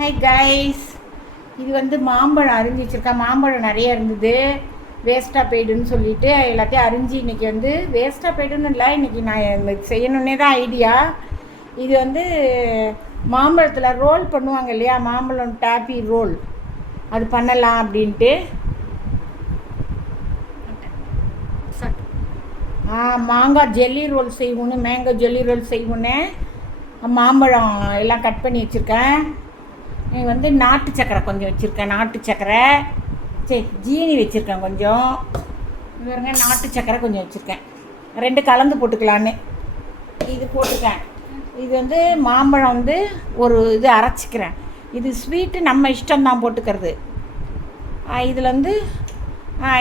Hi guys, இது வந்து மாம்பழம் அரிஞ்சு வச்சுருக்கேன். மாம்பழம் நிறைய இருந்தது, வேஸ்ட்டாக போய்டுன்னு சொல்லிவிட்டு எல்லாத்தையும் அரிஞ்சு இன்றைக்கி வந்து வேஸ்ட்டாக போய்டுன்னு இல்லை, இன்றைக்கி நான் செய்யணுன்னே தான் ஐடியா. இது வந்து மாம்பழத்தில் ரோல் பண்ணுவாங்க இல்லையா, மாம்பழம் டாப்பி ரோல், அது பண்ணலாம் அப்படின்ட்டு. மாங்காய் ஜெல்லி ரோல் செய்வோன்னு, மேங்கோ ஜெல்லி ரோல் செய்வோன்னு மாம்பழம் எல்லாம் கட் பண்ணி வச்சுருக்கேன். வந்து நாட்டு சக்கரை கொஞ்சம் வச்சுருக்கேன், நாட்டு சக்கரை சரி ஜீனி வச்சுருக்கேன் கொஞ்சம். பாருங்க, நாட்டு சக்கரை கொஞ்சம் வச்சுருக்கேன், ரெண்டு கலந்து போட்டுக்கலான்னு இது போட்டுக்கேன். இது வந்து மாம்பழம் வந்து ஒரு இது அரைச்சிக்கிறேன். இது ஸ்வீட்டு நம்ம இஷ்டம்தான் போட்டுக்கிறது. இதில் வந்து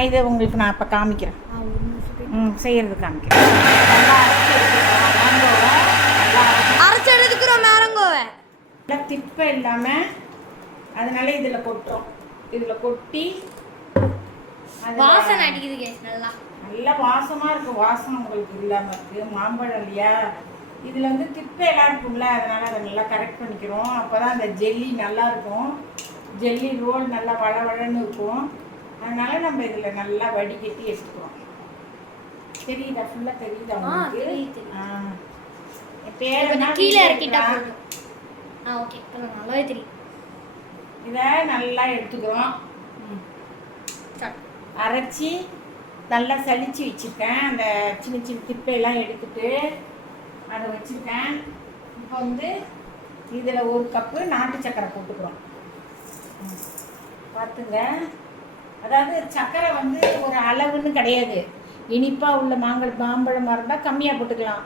இதை உங்களுக்கு நான் இப்போ காமிக்கிறேன், செய்கிறது காமிக்கிறேன். நல்லா திப்பை இல்லாமல் அதனால இதில் கொட்டுறோம். இதில் கொட்டி வாசனை அடிக்குது, நல்லா வாசமாக இருக்கும். வாசம் உங்களுக்கு இல்லாமல் இருக்குது மாம்பழம் இல்லையா. இதில் வந்து திப்பையெல்லாம் இருக்கும்ல, அதனால் அதை நல்லா கரெக்ட் பண்ணிக்கிறோம். அப்போ தான் அந்த ஜெல்லி நல்லாயிருக்கும், ஜெல்லி ரோல் நல்லா வளவழன்னு இருக்கும். அதனால் நம்ம இதில் நல்லா வடிகட்டி எடுத்துக்கிறோம். தெரியுதா? ஃபுல்லாக தெரியுதா உங்களுக்கு? கீழே இறக்கிட்டா போதும். ஓகே, நல்லாவே தெரியும். இதை நல்லா எடுத்துக்கிறோம். அரைச்சி நல்லா சலிச்சு வச்சுருக்கேன். அந்த சின்ன சின்ன திப்பையெல்லாம் எடுத்துட்டு அதை வச்சுருக்கேன். இப்போ வந்து இதில் ஒரு கப்பு நாட்டு சக்கரை போட்டுக்கிறோம். பார்த்துங்க, அதாவது சக்கரை வந்து ஒரு அளவுன்னு கிடையாது. இனிப்பாக உள்ள மாம்பழமாக இருந்தால் கம்மியாக போட்டுக்கலாம்.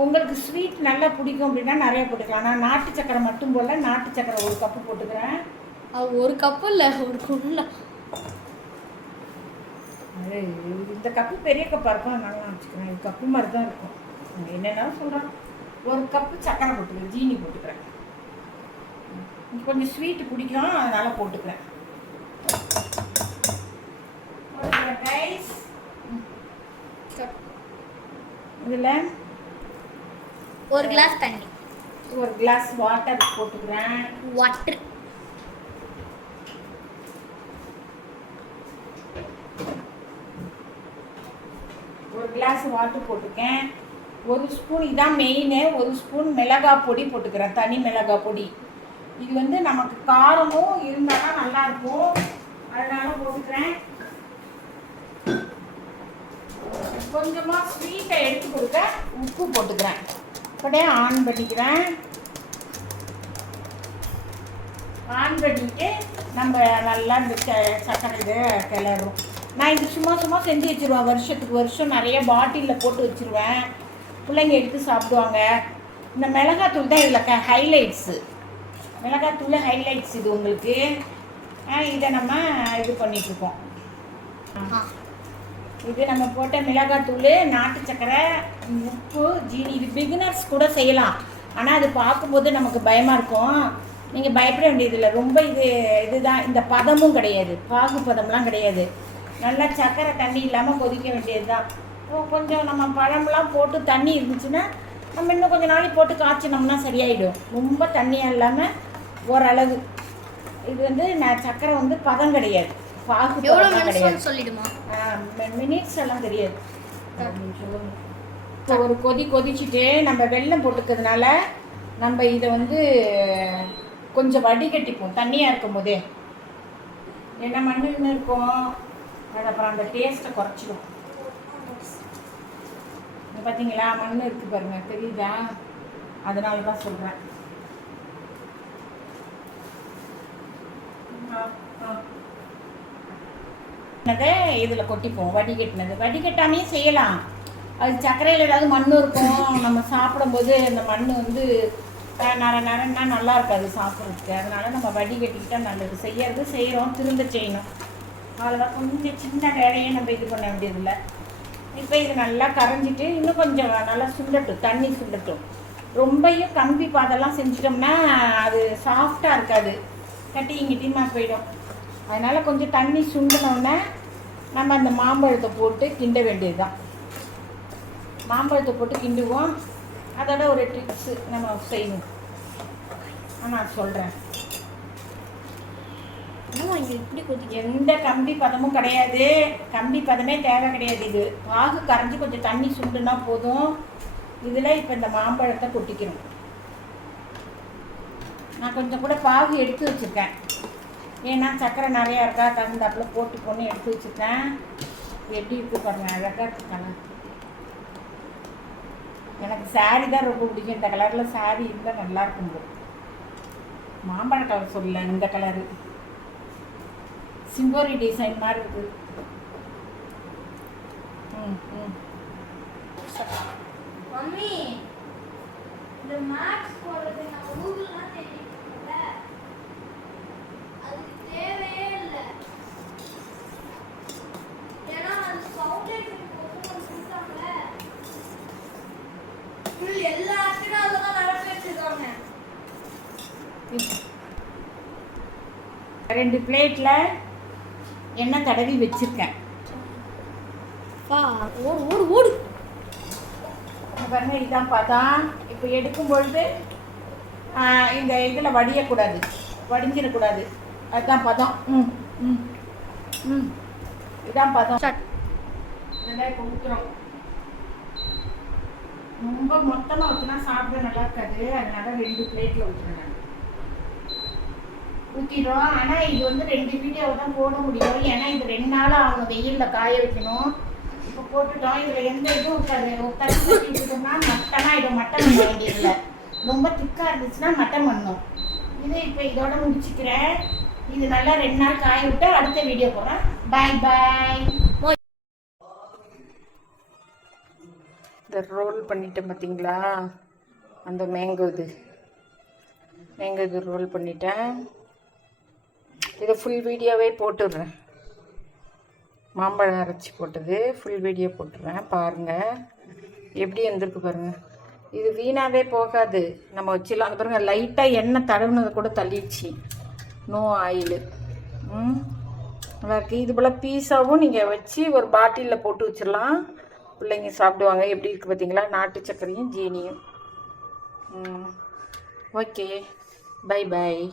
உங்களுக்கு ஸ்வீட் நல்லா பிடிக்கும் அப்படின்னா நிறையா போட்டுக்கலாம். நான் நாட்டு சக்கரை மட்டும் போல் நாட்டு சக்கரை ஒரு கப்பு போட்டுக்கிறேன். ஒரு கப்பு இல்லை, ஒரு குண்டா. இந்த கப்பு பெரிய கப்பாக இருக்கும், நல்லா வச்சுக்கிறேன். இது கப்பு மாதிரி தான் இருக்கும். என்னென்னா சொல்கிறேன், ஒரு கப்பு சக்கரை போட்டுக்கிறேன், ஜீனி போட்டுக்கிறேன். கொஞ்சம் ஸ்வீட்டு பிடிக்கும், அதனால் போட்டுக்கிறேன். இதில் ஒரு கிளாஸ் தண்ணி, ஒரு கிளாஸ் வாட்டர் போட்டுக்கிறேன். வாட்டர் ஒரு கிளாஸ் வாட்டர் போட்டுக்கேன். ஒரு ஸ்பூன், இதான் மெயின், ஒரு ஸ்பூன் மிளகாய் பொடி போட்டுக்கிறேன், தனி மிளகாய் பொடி. இது வந்து நமக்கு காரமும் இருந்தால் தான் நல்லாயிருக்கும், அதனால போட்டுக்கிறேன். கொஞ்சமாக ஸ்வீட்டை எடுத்து கொடுக்க உப்பு போட்டுக்கிறேன். அப்படியே ஆன் பண்ணிக்கிறேன். ஆன் பண்ணிட்டு நம்ம நல்லா இந்த சக்கரை இதை கிளறும். நான் இது சும்மா செஞ்சு வச்சுருவேன், வருஷத்துக்கு வருஷம் நிறைய பாட்டிலில் போட்டு வச்சுருவேன், பிள்ளைங்க எடுத்து சாப்பிடுவாங்க. இந்த மிளகாத்தூள் தான் இதில் ஹைலைட்ஸு, மிளகாத்தூள் ஹைலைட்ஸ் இது உங்களுக்கு. இதை நம்ம இது பண்ணிகிட்ருக்கோம். இது நம்ம போட்ட மிளகாத்தூள், நாட்டு சக்கரை, உப்பு, ஜீனி. இது பிகினர்ஸ் கூட செய்யலாம், ஆனால் அது பார்க்கும்போது நமக்கு பயமாக இருக்கும். நீங்கள் பயப்பட வேண்டியதில்லை. ரொம்ப இதுதான், இந்த பதமும் கிடையாது, பாகு பதம்லாம் கிடையாது. நல்லா சக்கரை தண்ணி இல்லாமல் கொதிக்க வேண்டியது தான். கொஞ்சம் நம்ம பழம்லாம் போட்டு தண்ணி இருந்துச்சுன்னா நம்ம இன்னும் கொஞ்சம் நாளைக்கு போட்டு காய்ச்சினோம்னா சரியாயிடும். ரொம்ப தண்ணியாக இல்லாமல் ஓரளவு. இது வந்து நான் சக்கரை வந்து பதம் கிடையாது, பாகு கிடையாது. சொல்லிடுமா? மினிட்ஸ் எல்லாம் தெரியாது. இப்போ ஒரு கொதிச்சுட்டு நம்ம வெல்லம் போட்டுக்கிறதுனால நம்ம இதை வந்து கொஞ்சம் வடிகட்டிப்போம் தண்ணியாக இருக்கும் போதே. என்ன மண்ணுன்னு இருக்கும், அது அப்புறம் அந்த டேஸ்ட்டை குறைச்சிடும். பார்த்தீங்களா, மண் இருக்குது பாருங்க, தெரியுதா? அதனால தான் சொல்கிறேன். இதில் கொட்டிப்போம், வடிகட்டினது. வடிகட்டாமே செய்யலாம், அது சர்க்கரையில் ஏதாவது மண் இருக்கும், நம்ம சாப்பிடும்போது அந்த மண் வந்து நரன்னா நல்லா இருக்காது சாப்பிட்றதுக்கு. அதனால் நம்ம வடிகட்டிக்கிட்டால் நல்லது. செய்கிறோம், திரும்ப செய்யணும், அவ்வளோதான். கொஞ்சம் சின்ன வேலையை நம்ம இது பண்ண வேண்டியதில்லை. இப்போ இது நல்லா கரைஞ்சிட்டு இன்னும் கொஞ்சம் நல்லா சுண்டட்டும், தண்ணி சுண்டட்டும். ரொம்பையும் கம்பி பாதெல்லாம் செஞ்சிட்டோம்னா அது சாஃப்டாக இருக்காது, கட்டிங்கிட்டியமாக போயிடும். அதனால் கொஞ்சம் தண்ணி சுண்டினோடனே நம்ம அந்த மாம்பழத்தை போட்டு கிண்ட வேண்டியது தான். மாம்பழத்தை போட்டு கிண்டுவோம். அதோட ஒரு ட்ரிக்ஸு நம்ம செய்யணும். நான் சொல்கிறேன். என்னம்மா இங்கே இப்படி கொதிக்க? எந்த கம்பி பதமும் கிடையாது, கம்பி பதமே தேவை கிடையாது. இது பாகு கரைஞ்சி கொஞ்சம் தண்ணி சுண்டுனா போதும். இதில் இப்போ இந்த மாம்பழத்தை கொட்டிக்கணும். நான் கொஞ்சம் கூட பாகு எடுத்து வச்சுருக்கேன், ஏன்னா சர்க்கரை நிறையா இருக்கா தகுந்தாப்புல போட்டு பொண்ணு எடுத்து வச்சுருக்கேன். எப்படி இருக்கு பாருங்க, அழகாக இருக்கு கலர். எனக்கு சாரீ தான் ரொம்ப பிடிக்கும். இந்த கலரில் சாரீ இருந்தால் நல்லா இருக்கும் போது. மாம்பழ கலர் சொல்லல, இந்த கலரு சிம்போரி டிசைன் மாதிரி இருக்குது. மம்மி இந்த மேக்ஸ் போடுறது நம்ம கூகுள்லாம் தெரியும்ல, அதுக்கு தேவையே இல்லை. ஏன்னா அது சவுண்டே கொடுத்தாங்கல்ல, ஃபுல் எல்லா ஆக்டிவும் அதெல்லாம் நடக்க வச்சிருக்காங்க. 2 பிளேட்டில் எண்ணெய் தடவி வச்சுருக்கேன். ஓடு ஓடு ஓடு. பாருங்க, இதான் பதம். இப்போ எடுக்கும் பொழுது இந்த இதில் வடியக்கூடாது, வடிஞ்சிடக்கூடாது. அதுதான் பதம். இதான் பதம். இதெல்லாம் இப்போ ஊற்றுறோம். ரொம்ப மொத்தமாக ஊற்றினா சாப்பிட நல்லா இருக்காது, அதனால 2 பிளேட்டில் ஊற்றுறேன். ஊற்றிடுறோம். ஆனால் இது வந்து 2 வீடியோவை தான் போட முடியும், ஏன்னா இது 2 நாள் ஆகும் வெயிலில் காய வைக்கணும். இப்போ போட்டுட்டோம். இதில் எந்த இதுவும் இருக்காது. தண்ணி கட்டி விட்டுட்டோம்னா மட்டனாக இதை மட்டன் பண்ண வேண்டியதில்லை. ரொம்ப திக்காக இருந்துச்சுன்னா மட்டன் பண்ணணும். இது இப்போ இதோட முடிச்சுக்கிறேன். இது நல்லா 2 நாள் காய விட்டு அடுத்த வீடியோ போடுறேன். பாய் பாய். இந்த ரோல் பண்ணிட்டேன் பார்த்தீங்களா, அந்த மேங்கோ இது ரோல் பண்ணிட்டேன். இதை ஃபுல் வீடியோவே போட்டுடுறேன். மாம்பழம் அரைச்சி போட்டது ஃபுல் வீடியோ போட்டுடுறேன். பாருங்கள் எப்படி இருந்திருக்கு பாருங்கள். இது வீணாகவே போகாது, நம்ம வச்சிடலாம். அது பாருங்கள், லைட்டாக எண்ணெய் தடவுனதை கூட தள்ளிடுச்சு. No oil. நல்லாயிருக்கு. இது போல் பீஸாவும் நீங்கள் வச்சு ஒரு பாட்டிலில் போட்டு வச்சிடலாம், பிள்ளைங்க சாப்பிடுவாங்க. எப்படி இருக்குது பார்த்தீங்களா, நாட்டு சர்க்கரையும் ஜீனியும். Okay, bye bye.